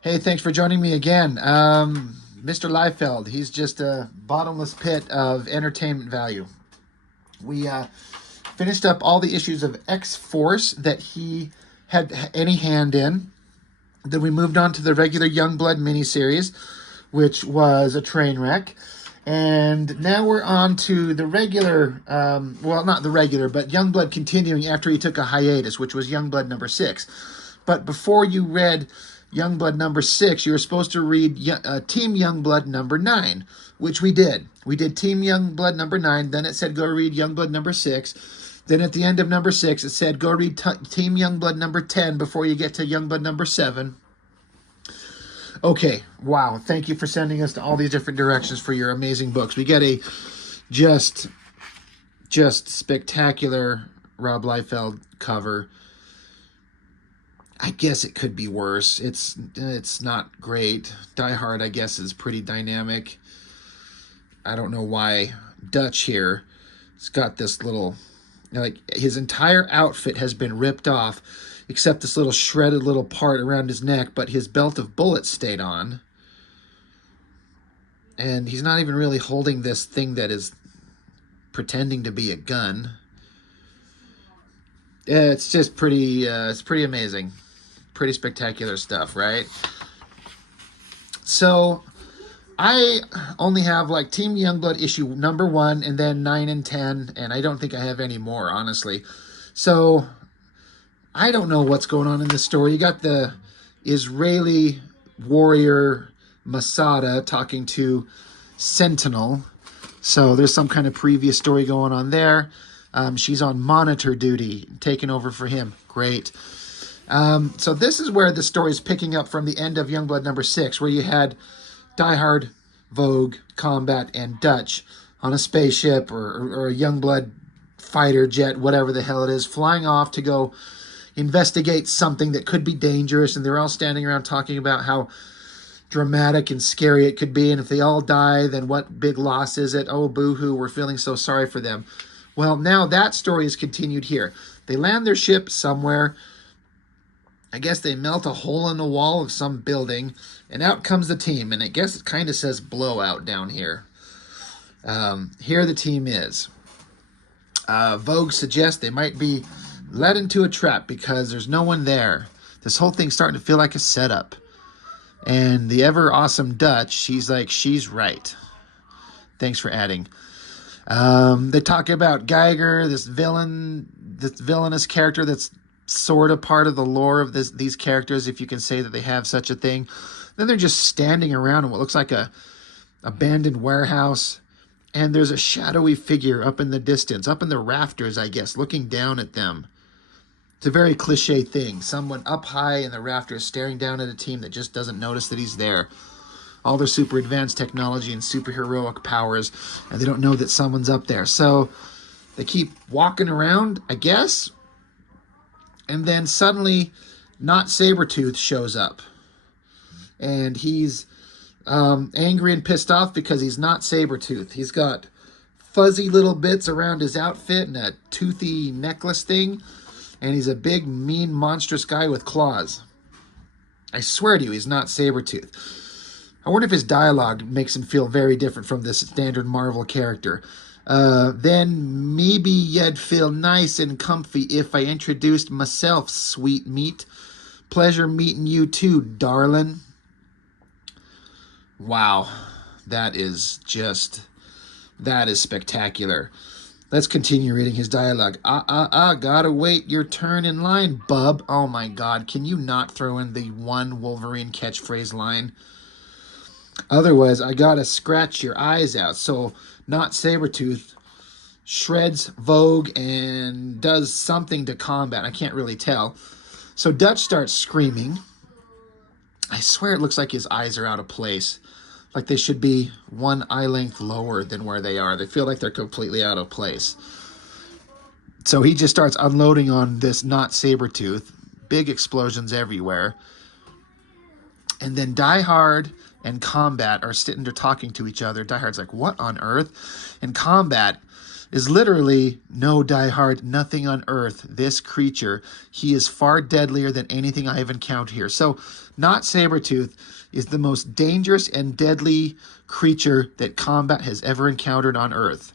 Hey, thanks for joining me again. Mr. Liefeld, he's just a bottomless pit of entertainment value. We finished up all the issues of X-Force that he had any hand in. Then we moved on to the regular Youngblood miniseries, which was a train wreck. And now we're on to the regular, well, not the regular, but Youngblood continuing after he took a hiatus, which was Youngblood number 6. But before you read Youngblood number 6, you were supposed to read Team Youngblood number 9, which we did. We did Team Youngblood number 9, then it said go read Youngblood number 6. Then at the end of number 6, it said go read Team Youngblood number 10 before you get to Youngblood number 7. Okay, wow. Thank you for sending us to all these different directions for your amazing books. We get a just spectacular Rob Liefeld cover. I guess it could be worse. It's not great. Die Hard, I guess, is pretty dynamic. I don't know why Dutch here, it's got this little, like, his entire outfit has been ripped off except this little shredded little part around his neck, but his belt of bullets stayed on. And he's not even really holding this thing that is pretending to be a gun. It's just it's pretty amazing. Pretty spectacular stuff, right? So I only have like Team Youngblood issue number 1 and then 9 and 10, and I don't think I have any more, honestly. So I don't know what's going on in this story. You got the Israeli warrior Masada talking to Sentinel. So there's some kind of previous story going on there. She's on monitor duty, taking over for him. Great. So this is where the story is picking up from the end of Youngblood number 6, where you had Die Hard, Vogue, Combat, and Dutch on a spaceship or a Youngblood fighter jet, whatever the hell it is, flying off to go investigate something that could be dangerous, and they're all standing around talking about how dramatic and scary it could be, and if they all die, then what big loss is it? Oh, boo-hoo, we're feeling so sorry for them. Well, now that story is continued here. They land their ship somewhere. I guess they melt a hole in the wall of some building, and out comes the team, and I guess it kind of says blowout down here. Here the team is. Vogue suggests they might be led into a trap because there's no one there. This whole thing's starting to feel like a setup. And the ever awesome Dutch, she's like, she's right. Thanks for adding. They talk about Geiger, this villainous character that's sort of part of the lore of these characters, if you can say that they have such a thing. Then they're just standing around in what looks like a abandoned warehouse. And there's a shadowy figure up in the distance, up in the rafters, I guess, looking down at them. It's a very cliche thing. Someone up high in the rafters staring down at a team that just doesn't notice that he's there. All their super advanced technology and superheroic powers, and they don't know that someone's up there. So they keep walking around, I guess. And then suddenly, not Sabretooth shows up. And he's angry and pissed off because he's not Sabretooth. He's got fuzzy little bits around his outfit and a toothy necklace thing. And he's a big, mean, monstrous guy with claws. I swear to you, he's not Sabretooth. I wonder if his dialogue makes him feel very different from this standard Marvel character. Then maybe you'd feel nice and comfy if I introduced myself, sweet meat. Pleasure meeting you too, darling. Wow, that is spectacular. Let's continue reading his dialogue. Gotta wait your turn in line, bub. Oh my god, can you not throw in the one Wolverine catchphrase line? Otherwise, I gotta scratch your eyes out. So, not Sabretooth shreds Vogue and does something to Combat. I can't really tell. So Dutch starts screaming. I swear it looks like his eyes are out of place. Like they should be one eye length lower than where they are. They feel like they're completely out of place. So he just starts unloading on this not Sabretooth. Big explosions everywhere. And then Die Hard and Combat are sitting there talking to each other. Die Hard's like, what on earth? And Combat is literally, no, Die Hard, nothing on earth. This creature, he is far deadlier than anything I have encountered here. So, not Sabretooth is the most dangerous and deadly creature that combat has ever encountered on earth.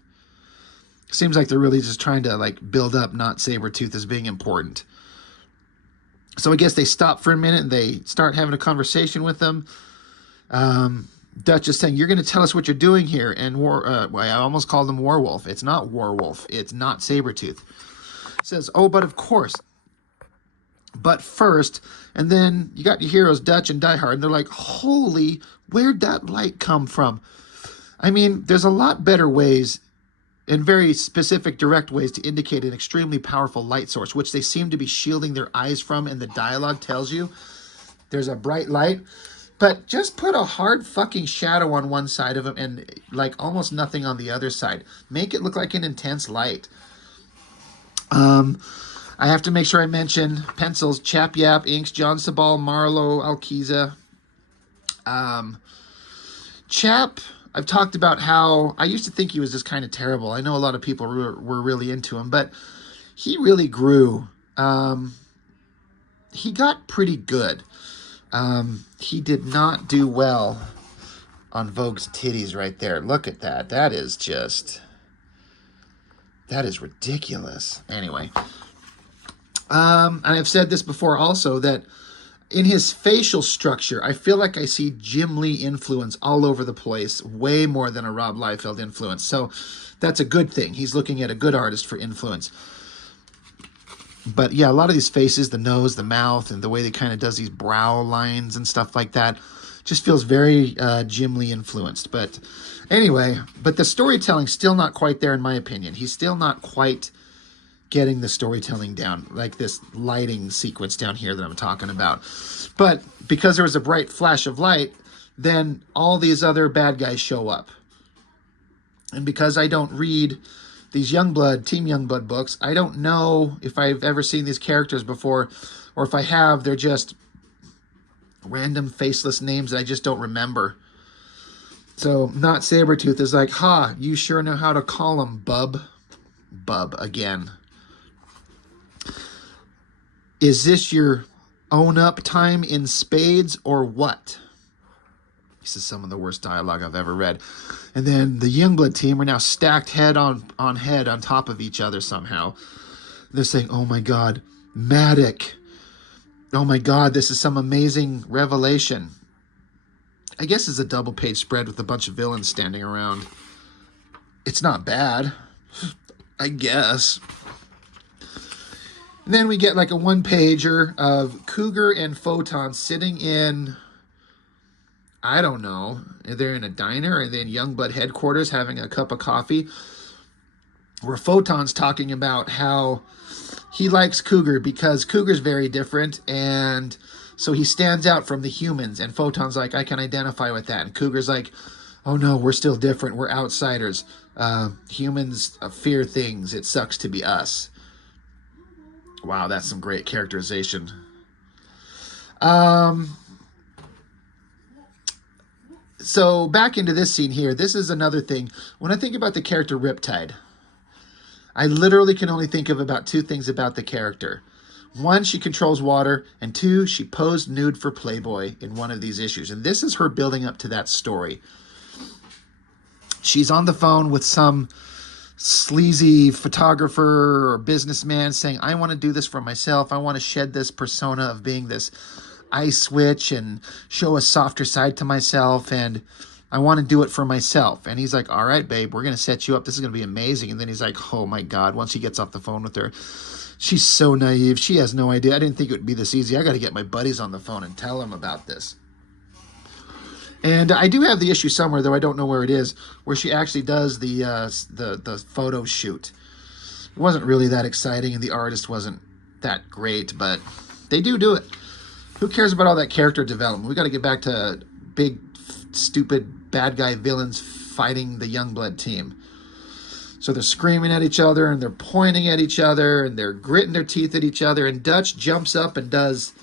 Seems like they're really just trying to like build up not Sabretooth as being important. So I guess they stop for a minute and they start having a conversation with them. Dutch is saying, you're going to tell us what you're doing here. And I almost called him Warwolf. It's not Warwolf. It's not Sabretooth. Says, oh, but of course. But first, and then you got your heroes, Dutch and Die Hard, and they're like, holy, where'd that light come from? I mean, there's a lot better ways and very specific, direct ways to indicate an extremely powerful light source, which they seem to be shielding their eyes from, and the dialogue tells you there's a bright light. But just put a hard fucking shadow on one side of them and like almost nothing on the other side. Make it look like an intense light. I have to make sure I mention pencils, Chap Yap, inks, John Sabal, Marlowe, Alkiza. Chap, I've talked about how I used to think he was just kind of terrible. I know a lot of people were really into him, but he really grew. He got pretty good. He did not do well on Vogue's titties right there. Look at that. That is ridiculous. Anyway. And I've said this before also, that in his facial structure, I feel like I see Jim Lee influence all over the place, way more than a Rob Liefeld influence. So that's a good thing. He's looking at a good artist for influence. But yeah, a lot of these faces, the nose, the mouth, and the way they kind of does these brow lines and stuff like that, just feels very Jim Lee influenced. But anyway, but the storytelling's still not quite there in my opinion. He's still not quite getting the storytelling down, like this lighting sequence down here that I'm talking about. But because there was a bright flash of light, then all these other bad guys show up. And because I don't read these Youngblood, Team Youngblood books, I don't know if I've ever seen these characters before, or if I have, they're just random faceless names that I just don't remember. So not Sabretooth is like, ha, you sure know how to call him, bub. Bub again. Is this your own up time in spades or what? This is some of the worst dialogue I've ever read. And then the Youngblood team are now stacked head on head on top of each other somehow. They're saying, oh my God, Matic. Oh my God, this is some amazing revelation. I guess it's a double page spread with a bunch of villains standing around. It's not bad, I guess. And then we get like a one-pager of Cougar and Photon sitting in, I don't know, they're in a diner, or they're in Youngblood headquarters having a cup of coffee, where Photon's talking about how he likes Cougar because Cougar's very different, and so he stands out from the humans, and Photon's like, I can identify with that, and Cougar's like, oh no, we're still different, we're outsiders. Humans fear things, it sucks to be us. Wow, that's some great characterization. So back into this scene here, this is another thing. When I think about the character Riptide, I literally can only think of about two things about the character. One, she controls water, and two, she posed nude for Playboy in one of these issues. And this is her building up to that story. She's on the phone with some sleazy photographer or businessman saying, I want to do this for myself. I want to shed this persona of being this ice switch and show a softer side to myself, and I want to do it for myself. And he's like, all right, babe, we're going to set you up. This is going to be amazing. And then he's like, oh my God, once he gets off the phone with her, she's so naive. She has no idea. I didn't think it would be this easy. I got to get my buddies on the phone and tell them about this. And I do have the issue somewhere, though I don't know where it is, where she actually does the photo shoot. It wasn't really that exciting, and the artist wasn't that great, but they do it. Who cares about all that character development? We got to get back to big, stupid, bad guy villains fighting the Youngblood team. So they're screaming at each other, and they're pointing at each other, and they're gritting their teeth at each other, and Dutch jumps up and does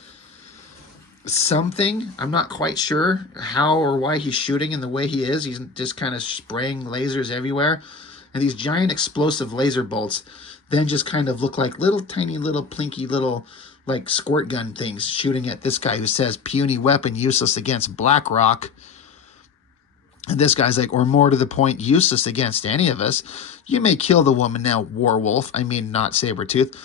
something. I'm not quite sure how or why he's shooting in the way he is. He's just kind of spraying lasers everywhere. And these giant explosive laser bolts then just kind of look like little tiny little plinky little like squirt gun things shooting at this guy who says puny weapon useless against BlackRock. And this guy's like, or more to the point, useless against any of us. You may kill the woman now, Warwolf. I mean, not Sabretooth.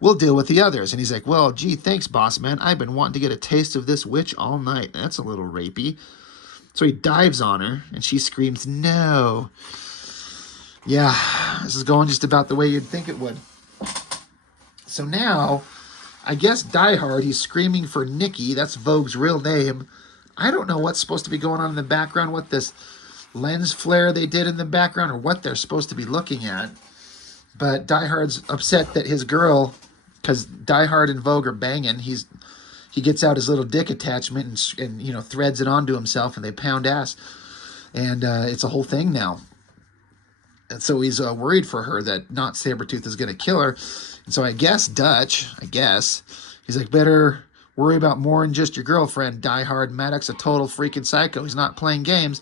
We'll deal with the others. And he's like, well, gee, thanks, boss man. I've been wanting to get a taste of this witch all night. That's a little rapey. So he dives on her, and she screams, no. Yeah, this is going just about the way you'd think it would. So now, I guess Die Hard, he's screaming for Nikki. That's Vogue's real name. I don't know what's supposed to be going on in the background, what this lens flare they did in the background, or what they're supposed to be looking at. But Die Hard's upset that his girl, because Die Hard and Vogue are banging, he gets out his little dick attachment and you know, threads it onto himself, and they pound ass. And it's a whole thing now. And so he's worried for her that not Sabretooth is going to kill her. And so I guess Dutch, he's like, better worry about more than just your girlfriend, Die Hard. Maddox's a total freaking psycho. He's not playing games.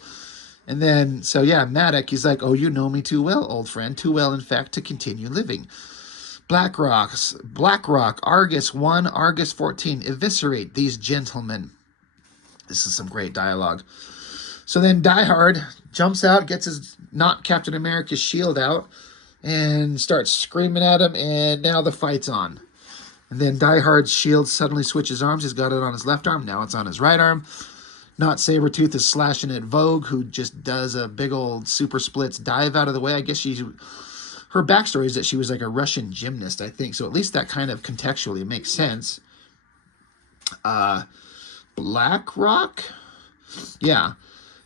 And then, so yeah, Maddox, he's like, oh, you know me too well, old friend. Too well, in fact, to continue living. BlackRock, Argus 1, Argus 14. Eviscerate these gentlemen. This is some great dialogue. So then Die Hard jumps out, gets his not Captain America's shield out, and starts screaming at him, and now the fight's on. And then Die Hard's shield suddenly switches arms. He's got it on his left arm. Now it's on his right arm. Not Sabretooth is slashing at Vogue, who just does a big old super splits dive out of the way. I guess her backstory is that she was like a Russian gymnast, I think. So at least that kind of contextually makes sense. BlackRock? Yeah.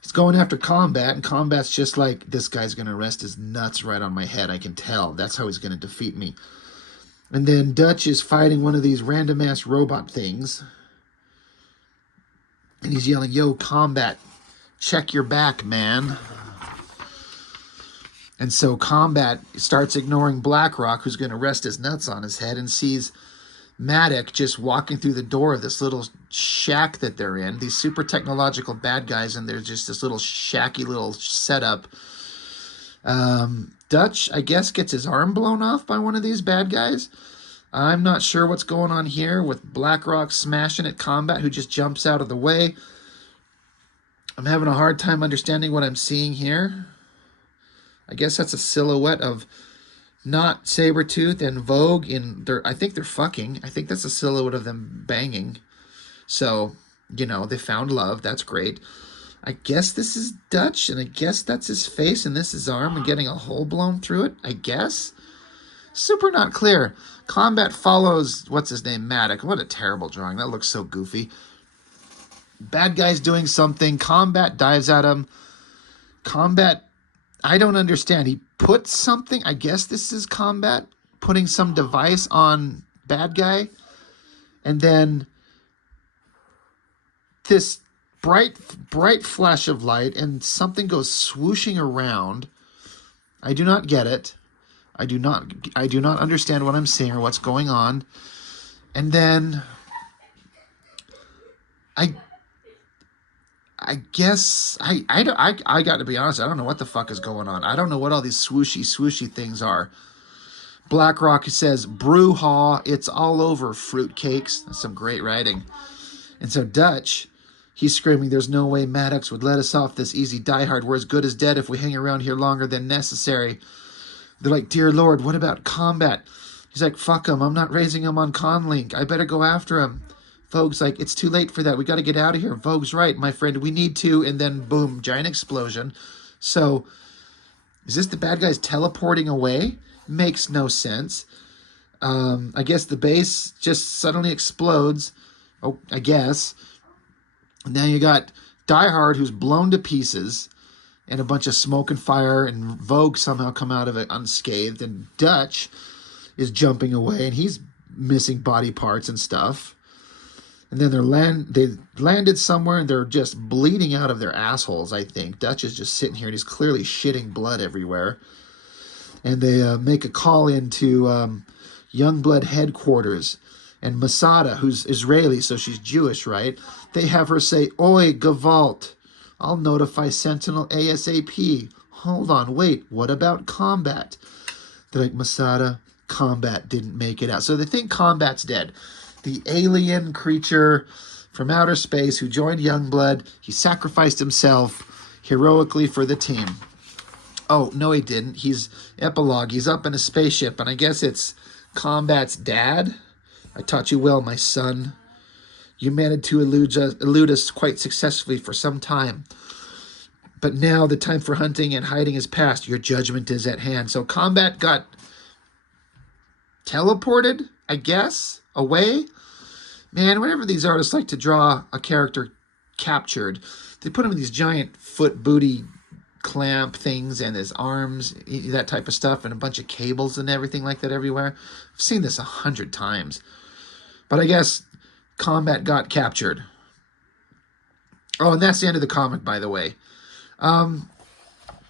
He's going after Combat, and Combat's just like, this guy's going to rest his nuts right on my head. I can tell. That's how he's going to defeat me. And then Dutch is fighting one of these random-ass robot things. And he's yelling, yo, Combat, check your back, man. And so Combat starts ignoring BlackRock, who's going to rest his nuts on his head, and sees Maddox just walking through the door of this little shack that they're in. These super technological bad guys, and there's just this little shacky little setup. Dutch, I guess, gets his arm blown off by one of these bad guys. I'm not sure what's going on here with BlackRock smashing at Combat, who just jumps out of the way. I'm having a hard time understanding what I'm seeing here. I guess that's a silhouette of not Sabretooth and Vogue in their, I think they're fucking. I think that's a silhouette of them banging. So, you know, they found love. That's great. I guess this is Dutch, and I guess that's his face, and this is his arm, and getting a hole blown through it, I guess. Super not clear. Combat follows, what's his name, Maddox. What a terrible drawing. That looks so goofy. Bad guy's doing something. Combat dives at him. Combat, I don't understand. He puts something, I guess this is Combat, putting some device on bad guy. And then this bright flash of light, and something goes swooshing around. I do not get it. I do not understand what I'm seeing or what's going on. And then I guess I got to be honest, I don't know what the fuck is going on. I don't know what all these swooshy things are. BlackRock says, brouhaha, it's all over, fruitcakes. That's some great writing. And so Dutch, he's screaming, there's no way Maddox would let us off this easy. Die Hard, we're as good as dead if we hang around here longer than necessary. They're like, dear Lord, what about Combat? He's like, fuck him, I'm not raising him on Conlink. I better go after him. Vogue's like, it's too late for that. We got to get out of here. Vogue's right, my friend. We need to. And then, boom, giant explosion. So, is this the bad guys teleporting away? Makes no sense. I guess the base just suddenly explodes. Oh, I guess. And now you got Die Hard, who's blown to pieces, and a bunch of smoke and fire, and Vogue somehow come out of it unscathed. And Dutch is jumping away, and he's missing body parts and stuff. And then they landed somewhere, and they're just bleeding out of their assholes, I think. Dutch is just sitting here, and he's clearly shitting blood everywhere. And they make a call into Youngblood headquarters. And Masada, who's Israeli, so she's Jewish, right? They have her say, Oi, Gewalt. I'll notify Sentinel ASAP. hold on, wait, what about Combat? They're like, Masada, Combat didn't make it out. So they think Combat's dead. The alien creature from outer space who joined Youngblood. He sacrificed himself heroically for the team. Oh, no, he didn't. He's epilogue. He's up in a spaceship, and I guess it's Combat's dad. I taught you well, my son. You managed to elude us quite successfully for some time. But now the time for hunting and hiding is past. Your judgment is at hand. So Combat got teleported, I guess, away. Man, whenever these artists like to draw a character captured, they put him in these giant foot booty clamp things and his arms, that type of stuff, and a bunch of cables and everything like that everywhere. I've seen this 100 times. But I guess Combat got captured. Oh, and that's the end of the comic, by the way. I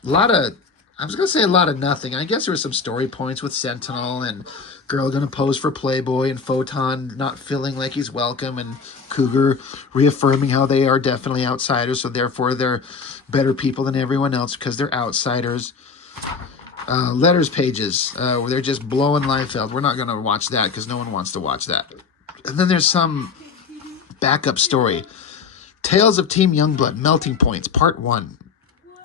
was going to say a lot of nothing. I guess there were some story points with Sentinel and Girl gonna pose for Playboy and Photon not feeling like he's welcome and Cougar reaffirming how they are definitely outsiders, so therefore they're better people than everyone else because they're outsiders. Letters pages where they're just blowing Liefeld. We're not going to watch that because no one wants to watch that. And then there's some backup story. Tales of Team Youngblood, Melting Points, Part 1.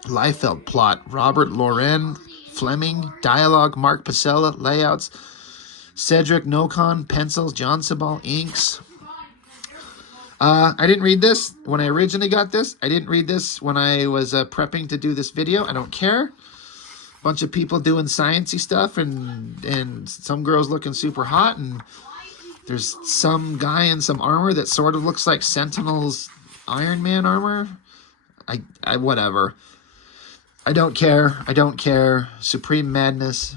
Liefeld plot, Robert Loren, Fleming, dialogue, Mark Pacella, layouts, Cedric Nocon, pencils, John Sabal, inks. I didn't read this when I originally got this. I didn't read this when I was prepping to do this video. I don't care. Bunch of people doing sciencey stuff and some girls looking super hot, and there's some guy in some armor that sort of looks like Sentinel's Iron Man armor. I whatever. I don't care. I don't care. Supreme Madness.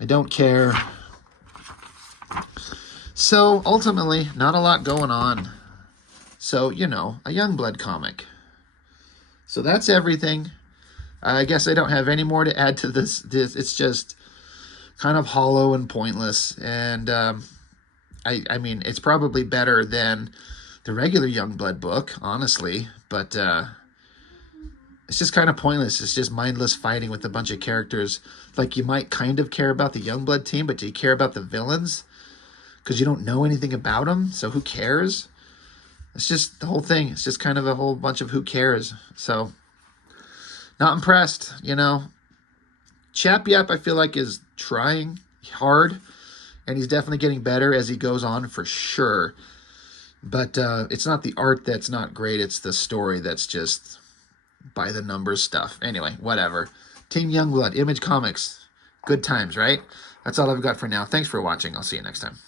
I don't care. So, ultimately, not a lot going on. So, you know, a Youngblood comic. So that's everything. I guess I don't have any more to add to this. It's just kind of hollow and pointless. And, I mean, it's probably better than the regular Youngblood book, honestly. But, it's just kind of pointless. It's just mindless fighting with a bunch of characters. Like, you might kind of care about the Youngblood team, but do you care about the villains? Because you don't know anything about them, so who cares? It's just the whole thing. It's just kind of a whole bunch of who cares. So, not impressed, you know. Chap Yap, I feel like, is trying hard, and he's definitely getting better as he goes on, for sure. But it's not the art that's not great. It's the story that's just by the numbers stuff. Anyway, whatever. Team Youngblood, Image Comics. Good times, right? That's all I've got for now. Thanks for watching. I'll see you next time.